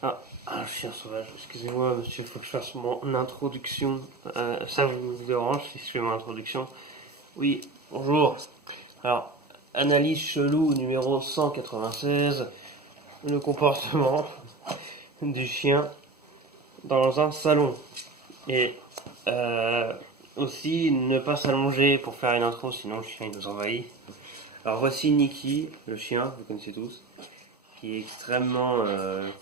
Un chien sauvage, excusez-moi monsieur, il faut que je fasse mon introduction. Ça vous dérange si je fais mon introduction? Oui, bonjour. Alors, analyse chelou numéro 196, le comportement du chien dans un salon. Et aussi, ne pas s'allonger pour faire une intro, sinon le chien il nous envahit. Alors voici Niki, le chien, vous connaissez tous, qui est extrêmement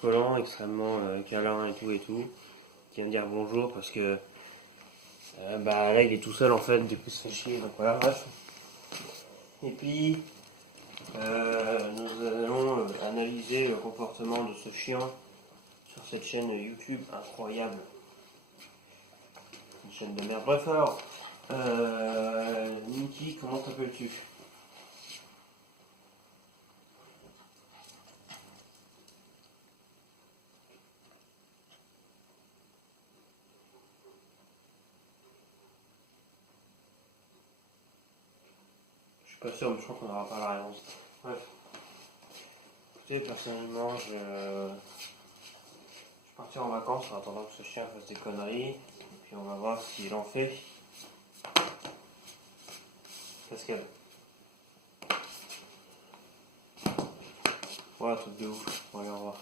collant, extrêmement câlin et tout, qui vient me dire bonjour parce que là il est tout seul en fait, du coup il se fait chier, donc voilà, bref. Et puis nous allons analyser le comportement de ce chien sur cette chaîne YouTube incroyable, une chaîne de merde. Bref alors, Niki, comment t'appelles-tu? Je suis pas sûr, mais je crois qu'on n'aura pas la réponse. Bref. Écoutez, personnellement, je suis parti en vacances en attendant que ce chien fasse des conneries. Et puis on va voir s'il en fait. Cascade. Voilà, truc de ouf. Bon, allez, au revoir.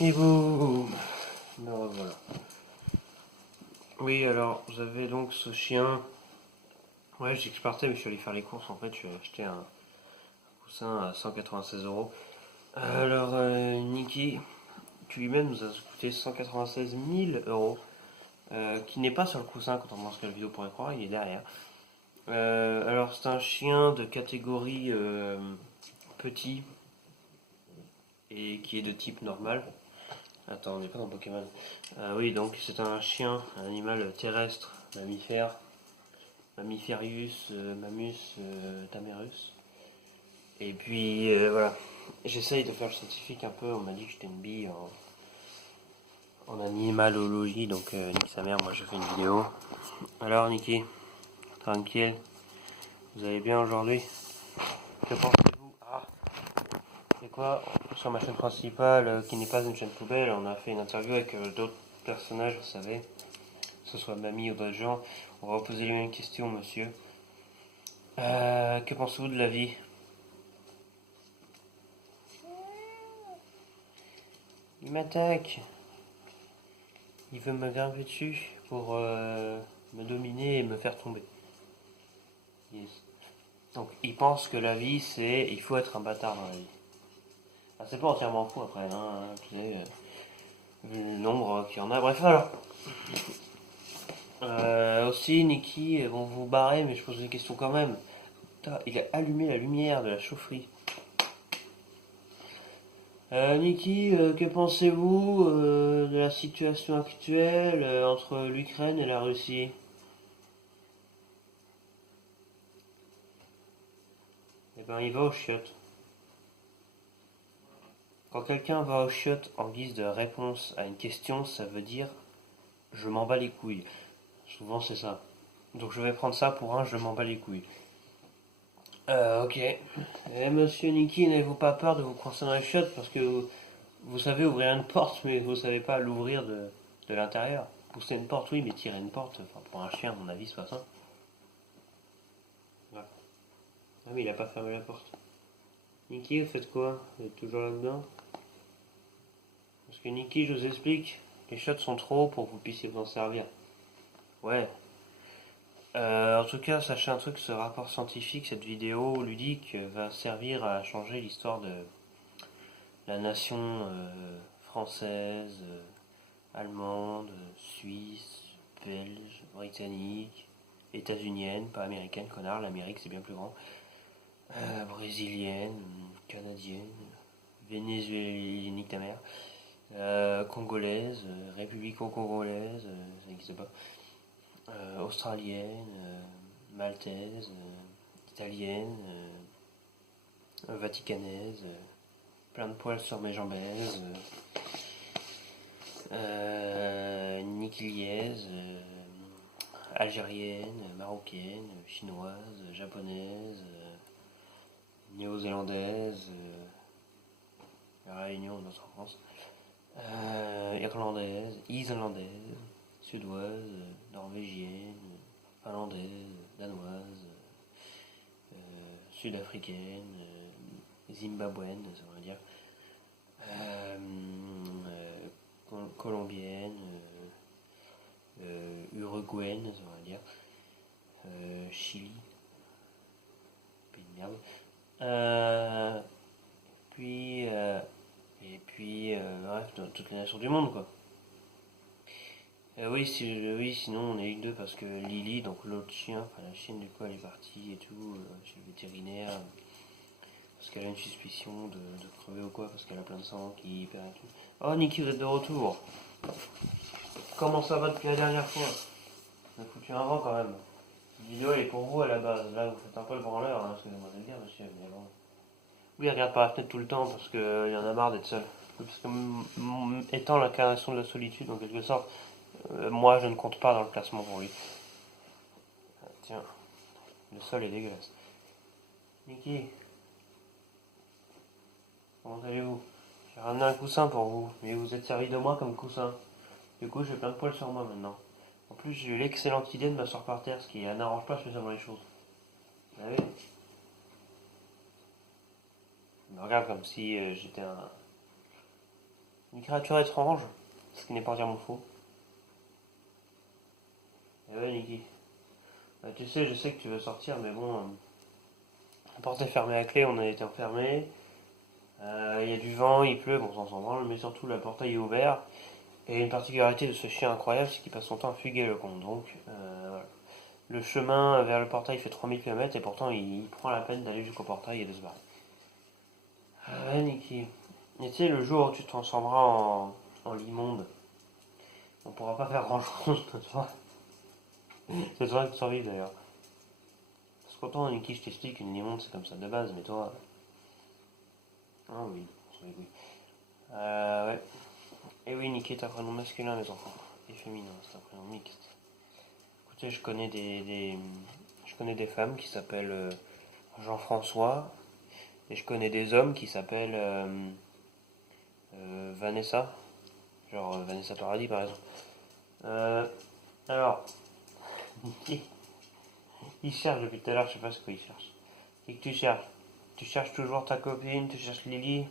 Et boum. Me revoilà. Oui, alors, vous avez donc ce chien. Ouais, j'ai dit que je partais, mais je suis allé faire les courses. En fait, je suis allé acheter un coussin à 196 €. Alors, Niki, qui lui-même nous a coûté 196 000 €, qui n'est pas sur le coussin, contrairement à ce que la vidéo pourrait croire, il est derrière. Alors, c'est un chien de catégorie petit et qui est de type normal. Attends, on n'est pas dans Pokémon. Oui, donc c'est un chien, un animal terrestre, mammifère, Mammiferius, Mammus, Tamerus. Et puis voilà, j'essaye de faire le scientifique un peu, on m'a dit que j'étais une bille en animalologie, donc nique sa mère, moi je fais une vidéo. Alors Niki, tranquille, vous allez bien aujourd'hui? Que pensez-vous? Ah, c'est quoi? Sur ma chaîne principale, qui n'est pas une chaîne poubelle, on a fait une interview avec d'autres personnages, vous savez, que ce soit Mamie ou d'autres gens. On va vous poser les mêmes questions, monsieur. Que pensez-vous de la vie? Il m'attaque. Il veut me grimper dessus pour me dominer et me faire tomber. Yes. Donc il pense que la vie c'est... Il faut être un bâtard dans la vie. Ah, c'est pas entièrement faux après, hein, tu sais, vu le nombre qu'il y en a. Bref, alors. Aussi, Niki, bon, vous barrez, mais je pose des questions quand même. Putain, il a allumé la lumière de la chaufferie. Niki, que pensez-vous de la situation actuelle entre l'Ukraine et la Russie? Eh ben, il va aux chiottes. Quand quelqu'un va aux chiottes en guise de réponse à une question, ça veut dire je m'en bats les couilles. Souvent, c'est ça. Donc, je vais prendre ça pour un je m'en bats les couilles. Ok. Eh, monsieur Niki, n'avez-vous pas peur de vous coincer dans les chiottes parce que vous savez ouvrir une porte, mais vous savez pas l'ouvrir de l'intérieur. Pousser une porte, oui, mais tirer une porte, enfin, pour un chien, à mon avis, c'est pas ça. Ouais. Ah oui, il a pas fermé la porte. Niki, vous faites quoi? Vous êtes toujours là-dedans? Parce que Niki, je vous explique, les chiottes sont trop hauts pour que vous puissiez vous en servir. Ouais. En tout cas, sachez un truc, ce rapport scientifique, cette vidéo ludique, va servir à changer l'histoire de la nation française, allemande, suisse, belge, britannique, états-unienne, pas américaine, connard, l'Amérique c'est bien plus grand, brésilienne, canadienne, vénézuélienne, ta mère, congolaise, républico-congolaise, ça n'existe pas, australienne, maltaise, italienne, vaticanaise, plein de poils sur mes jambaises, nigériaise, algérienne, marocaine, chinoise, japonaise, néo-zélandaise, la Réunion, notre France, irlandaise, islandaise, suédoise, norvégienne, finlandaise, danoise, sud-africaine, zimbabwéenne, ça veut dire, colombienne, uruguayenne, ça veut dire, Chili, pays de merde. Puis, et puis, bref, dans toutes les nations du monde, quoi. Oui, oui, sinon on est eu deux parce que Lily, donc l'autre chien, enfin la chienne du coup elle est partie et tout, chez le vétérinaire, parce qu'elle a une suspicion de crever ou quoi, parce qu'elle a plein de sang qui perd et tout. Oh Niki, vous êtes de retour. Comment ça va depuis la dernière fois? On a foutu un vent quand même. Cette vidéo elle est pour vous à la base, là vous faites un peu le branleur, hein, excusez-moi de le dire monsieur, mais bon. Oui, il regarde par la fenêtre tout le temps parce qu'il y en a marre d'être seul. Parce que étant l'incarnation de la solitude en quelque sorte, moi je ne compte pas dans le classement pour lui. Tiens, le sol est dégueulasse. Niki, comment allez-vous? J'ai ramené un coussin pour vous, mais vous êtes servi de moi comme coussin. Du coup, j'ai plein de poils sur moi maintenant. En plus, j'ai eu l'excellente idée de m'asseoir par terre, ce qui n'arrange pas spécialement les choses. Vous savez? Je me regarde comme si j'étais une créature étrange, ce qui n'est pas entièrement faux. Eh ouais, Niki. Bah, tu sais, je sais que tu veux sortir, mais bon, la porte est fermée à clé, on a été enfermés. Il y a du vent, il pleut, bon, on s'en branle, mais surtout le portail est ouvert. Et une particularité de ce chien incroyable, c'est qu'il passe son temps à fuguer le con. Donc, voilà. Le chemin vers le portail fait 3000 km et pourtant il prend la peine d'aller jusqu'au portail et de se barrer. Ah ouais, Niki. Et tu sais, le jour où tu te transformeras en l'immonde, on pourra pas faire grand chose de toi. C'est toi qui survives d'ailleurs. Parce qu'autant, Niki, je t'explique qu'une l'immonde c'est comme ça de base, mais toi. Ah oui, oui, oui. Ouais. Et oui, Niki est un prénom masculin, les enfants. Et féminin, c'est un prénom mixte. Écoutez, je connais des femmes qui s'appellent Jean-François, et je connais des hommes qui s'appellent Vanessa, genre Vanessa Paradis par exemple. Euh, alors, il cherche depuis tout à l'heure, je sais pas ce qu'il cherche. Qu'est-ce que tu cherches? Tu cherches toujours ta copine, tu cherches Lily.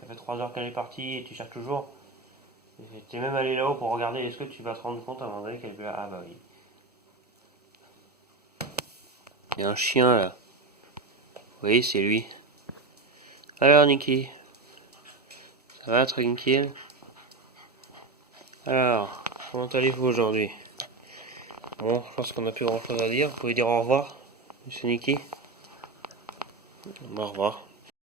Ça fait 3 heures qu'elle est partie et tu cherches toujours. T'es même allé là-haut pour regarder, est-ce que tu vas te rendre compte à un moment donné qu'elle est là? Ah bah oui. Il y a un chien là. Oui, c'est lui. Alors Niki, ça va tranquille? Alors, comment allez-vous aujourd'hui? Bon, je pense qu'on n'a plus grand chose à dire. Vous pouvez dire au revoir, monsieur Niki? Au revoir.